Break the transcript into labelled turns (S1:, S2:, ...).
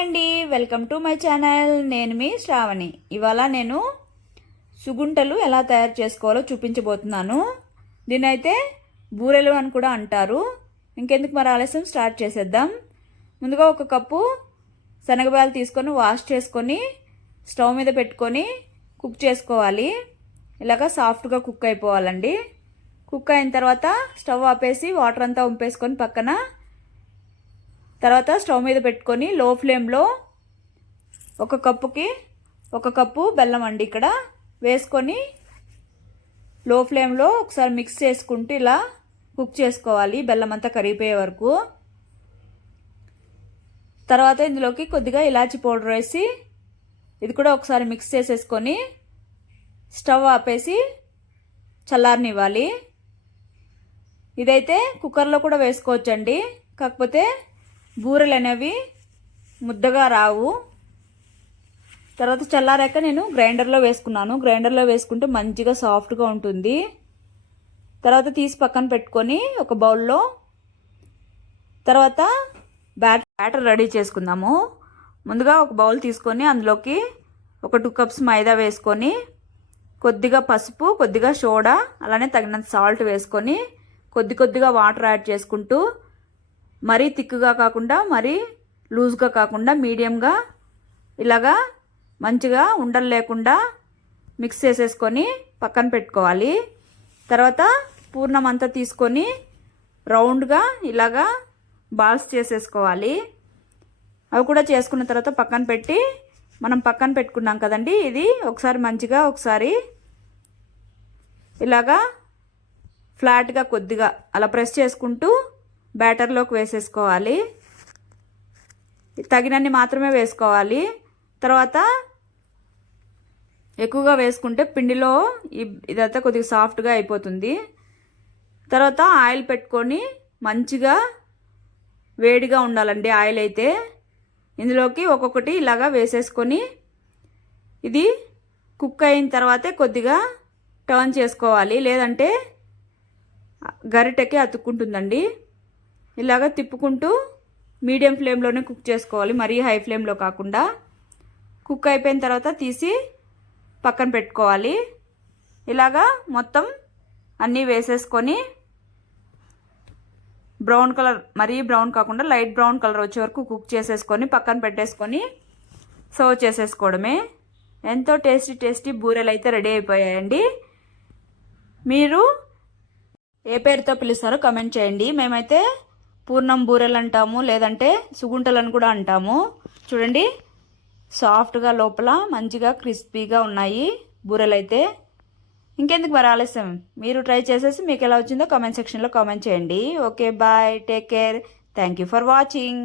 S1: అండి. Welcome to my channel. నేను మీ శ్రావణి. ఇవాళ నేను సుగుంటలు ఎలా తయారు చేసుకోవాలో చూపించబోతున్నాను. దీనైతే బూరెలు అని కూడా అంటారు. ఇంకెందుకు మరి ఆలస్యం? స్టార్ట్ చేసేద్దాం. ముందుగా ఒక కప్పు శనగబాయలు తీసుకొని వాష్ చేసుకొని స్టవ్ మీద పెట్టుకొని కుక్ చేసుకోవాలి. ఇలాగ సాఫ్ట్గా కుక్ అయిపోవాలండి. కుక్ అయిన తర్వాత స్టవ్ ఆపేసి వాటర్ అంతా ఉంపేసుకొని పక్కన తర్వాత స్టవ్ మీద పెట్టుకొని లో ఫ్లేమ్లో ఒక కప్పుకి ఒక కప్పు బెల్లం అండి ఇక్కడ. వేసుకొని లో ఫ్లేమ్లో ఒకసారి మిక్స్ చేసుకుంటూ ఇలా కుక్ చేసుకోవాలి. బెల్లం అంతా కరిగిపోయే వరకు. తర్వాత ఇందులోకి కొద్దిగా ఇలాచి పౌడర్ వేసి ఇది కూడా ఒకసారి మిక్స్ చేసేసుకొని స్టవ్ ఆపేసి చల్లారనివ్వాలి. ఇదైతే కుక్కర్లో కూడా వేసుకోవచ్చండి. కాకపోతే బూరెలు అనేవి ముద్దగా రావు. తర్వాత చల్లారాక నేను గ్రైండర్లో వేసుకున్నాను. గ్రైండర్లో వేసుకుంటే మంచిగా సాఫ్ట్గా ఉంటుంది. తర్వాత తీసి పక్కన పెట్టుకొని ఒక బౌల్లో తర్వాత బ్యాట్ బ్యాటర్ రెడీ చేసుకుందాము. ముందుగా ఒక బౌల్ తీసుకొని అందులోకి ఒక టూ కప్స్ మైదా వేసుకొని కొద్దిగా పసుపు కొద్దిగా సోడా అలానే తగినంత సాల్ట్ వేసుకొని కొద్ది కొద్దిగా వాటర్ యాడ్ చేసుకుంటూ మరీ థిక్గా కాకుండా మరీ లూజ్గా కాకుండా మీడియంగా ఇలాగా మంచిగా ఉండలు లేకుండా మిక్స్ చేసేసుకొని పక్కన పెట్టుకోవాలి. తర్వాత పూర్ణం అంతా తీసుకొని రౌండ్గా ఇలాగా బాల్స్ చేసేసుకోవాలి. అవి కూడా చేసుకున్న తర్వాత పక్కన పెట్టి మనం పక్కన పెట్టుకున్నాం కదండి ఇది ఒకసారి మంచిగా ఒకసారి ఇలాగా ఫ్లాట్గా కొద్దిగా అలా ప్రెస్ చేసుకుంటూ బ్యాటర్లోకి వేసేసుకోవాలి. తగినన్ని మాత్రమే వేసుకోవాలి. తర్వాత ఎక్కువగా వేసుకుంటే పిండిలో ఇదంతా కొద్దిగా సాఫ్ట్గా అయిపోతుంది. తర్వాత ఆయిల్ పెట్టుకొని మంచిగా వేడిగా ఉండాలండి ఆయిల్ అయితే. ఇందులోకి ఒక్కొక్కటి ఇలాగా వేసేసుకొని ఇది కుక్ అయిన తర్వాతే కొద్దిగా టర్న్ చేసుకోవాలి. లేదంటే గరిటెకి అతుక్కుంటుందండి. ఇలాగ తిప్పుకుంటూ మీడియం ఫ్లేమ్లోనే కుక్ చేసుకోవాలి. మరీ హై ఫ్లేమ్లో కాకుండా కుక్ అయిపోయిన తర్వాత తీసి పక్కన పెట్టుకోవాలి. ఇలాగా మొత్తం అన్నీ వేసేసుకొని బ్రౌన్ కలర్ మరీ బ్రౌన్ కాకుండా లైట్ బ్రౌన్ కలర్ వచ్చే వరకు కుక్ చేసేసుకొని పక్కన పెట్టేసుకొని సర్వ్ చేసేసుకోవడమే. ఎంతో టేస్టీ టేస్టీ బూరెలు అయితే రెడీ అయిపోయాయండి. మీరు ఏ పేరుతో పిలుస్తారో కమెంట్ చేయండి. మేమైతే పూర్ణం బూరెలు అంటాము లేదంటే సుగుంటలను కూడా అంటాము. చూడండి సాఫ్ట్గా లోపల మంచిగా క్రిస్పీగా ఉన్నాయి బూరెలు అయితే ఇంకెందుకు మరి ఆలస్యం? మీరు ట్రై చేసేసి మీకు ఎలా వచ్చిందో కామెంట్ సెక్షన్లో కామెంట్ చేయండి. Okay bye take care. Thank you for watching.